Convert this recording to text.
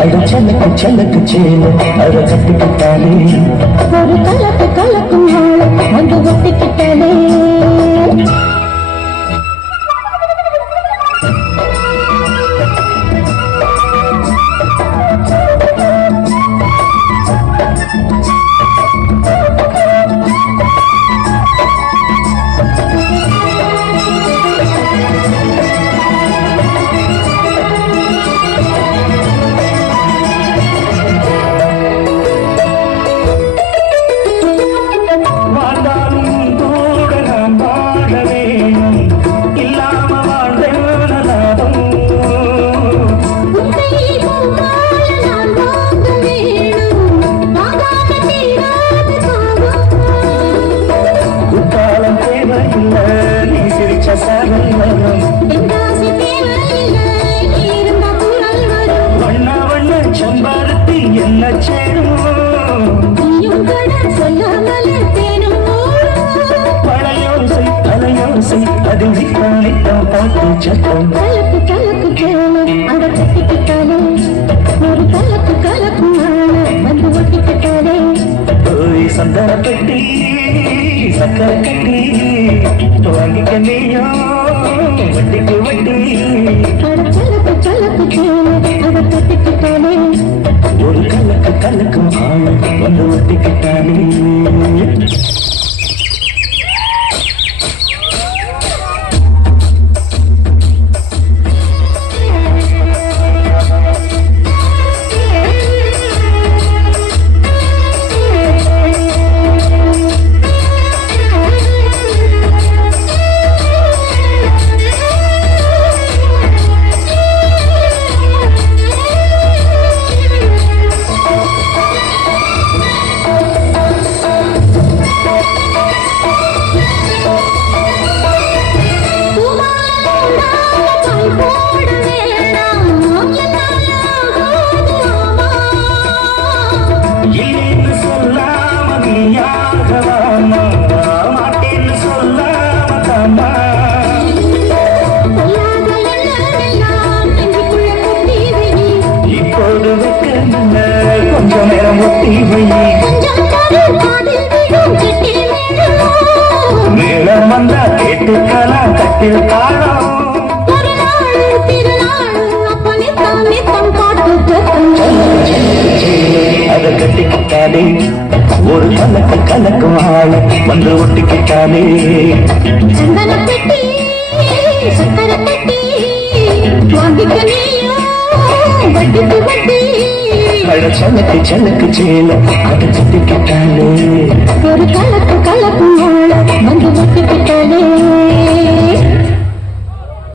அட சலக்கு சலக்கு சேல அட கட்டிக்கிட்டாலே ஒரு கலக்கு கலக்கும் ஆளு வந்து ஒட்டிக்கிட்டாலே கலக்கு கலக்கு சேல அட கட்டிக்கிட்டாலே ஒரு கலக்கு கலக்கும் ஆளு வந்து ஒட்டிக்கிட்டாலே சந்தன பெட்டி சக்கரை கட்டி வாங்கிக்க நீயோ வட்டிக்கு வட்டி அட கலக்கு கலக்கு சேல அட கட்டிக்கிட்டாலே ஒரு கலக்கு கலக்கும் ஆளு வந்து ஒட்டிக்கிட்டாலே கொஞ்சம் நேரம் ஒட்டி மேலம் வந்தா கேட்டுக்கலாம் கட்டில் காலம் அதை கட்டிக்கிட்டாலே ஒரு கலக்கு கலக்கும் ஆள வந்து ஒட்டிக்கிட்டாலே அட சலக்கு சலக்கு சேல அதை கட்டிக்கிட்டாலே